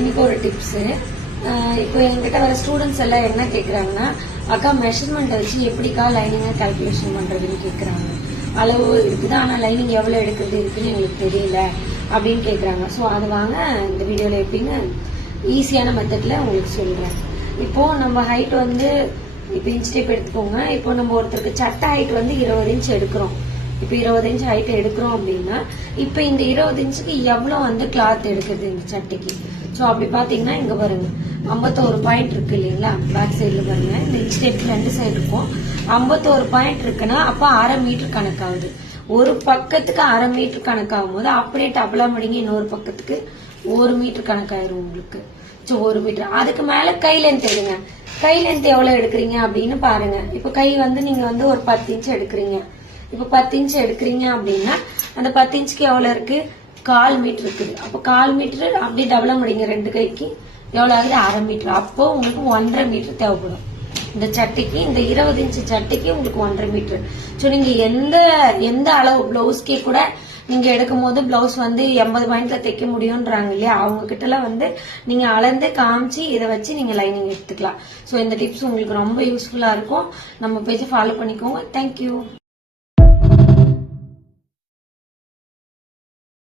இன்னைக்கு ஒரு டிப்ஸ். இப்போ என்கிட்ட வர ஸ்டூடெண்ட்ஸ் எல்லாம் என்ன கேட்குறாங்கன்னா, அக்கா மெஷர்மெண்ட் வச்சு எப்படிக்கா லைனிங்கை கால்குலேஷன் பண்றதுன்னு கேட்குறாங்க. அளவு இருக்குது, ஆனால் லைனிங் எவ்வளோ எடுக்கிறது இருக்குன்னு எங்களுக்கு தெரியல அப்படின்னு கேட்குறாங்க. ஸோ அது வாங்க இந்த வீடியோவில் எப்படின்னு ஈஸியான மெத்தட்ல உங்களுக்கு சொல்றேன். இப்போ நம்ம ஹைட் வந்து இப்போ இன்ச் டேப் எடுத்துக்கோங்க. இப்போ நம்ம ஒருத்தருக்கு சட்டை ஹைட் வந்து 20 இன்ச் எடுக்கிறோம். இப்போ 20 இன்ச் ஹைட் எடுக்கிறோம் அப்படின்னா இப்போ இந்த 20 இன்ச்சுக்கு எவ்வளோ வந்து கிளாத் எடுக்குது இந்த சட்டைக்கு. ஸோ அப்படி பார்த்தீங்கன்னா இங்க பாருங்க 51 பாயிண்ட் இருக்கு இல்லைங்களா, பேக் சைடில் பாருங்க. இந்த இன்ச் டேப் 2 சைடு இருக்கும். 51 பாயிண்ட் இருக்குன்னா அப்போ 1/2 மீட்டர் கணக்காகுது. ஒரு பக்கத்துக்கு 1/2 மீட்டர் கணக்காகும் போது அப்படியே டபுளா மடிங்க இன்னொரு பக்கத்துக்கு 1 மீட்டர் கணக்காயிரும் உங்களுக்கு. So 1 metre. அதுக்கு மேல கை லென்த் எடுங்க. கை லென்த் எவ்வளவு எடுக்கிறீங்க அப்படின்னு பாருங்க. இப்போ கை வந்து நீங்க வந்து ஒரு 10 இன்ச் எடுக்கிறீங்க. இப்போ 10 இன்ச் எடுக்கிறீங்க அப்படின்னா அந்த 10 இன்ச்சுக்கு எவ்வளவு இருக்கு, 1/4 மீட்டர் இருக்குது. அப்போ 1/4 மீட்டர் அப்படியே டபுளா முடிங்க, 2 கைக்கு எவ்வளவு ஆகுது, 1/2 மீட்டர். அப்போ உங்களுக்கு 1.5 மீட்டர் தேவைப்படும் இந்த சட்டைக்கு. இந்த 20 இன்ச்சு சட்டைக்கு உங்களுக்கு 1.5 மீட்டர். ஸோ நீங்க எந்த அளவு பிளவுஸ்க்கே கூட நீங்க எடுக்கும் போது பிளவுஸ் வந்து 80 பாயிண்ட்ல தைக்க முடியும்ன்றாங்க இல்லையா, அவங்க கிட்ட எல்லாம் வந்து நீங்க அளந்து காமிச்சு இதை வச்சு நீங்க லைனிங் எடுத்துக்கலாம். ஸோ இந்த டிப்ஸ் உங்களுக்கு ரொம்ப யூஸ்ஃபுல்லா இருக்கும். நம்ம பேஜை ஃபாலோ பண்ணிக்கோங்க. தேங்க்யூ.